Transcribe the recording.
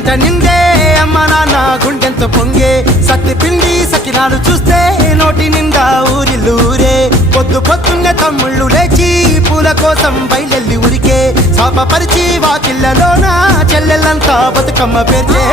ఇంట నిందే అమ్మ నాన్న గుండెంత పొంగే సత్తి పిండి సకినాలు చూస్తే నోటి నిండా ఊరిల్లూరే పొద్దున్నే తమ్ముళ్ళు లేచి పూల కోసం బయలెల్లి ఉరికే శాపపరిచి వాకిళ్ళలోన చెల్లెళ్ళంతా బతుకమ్మ పేర్చే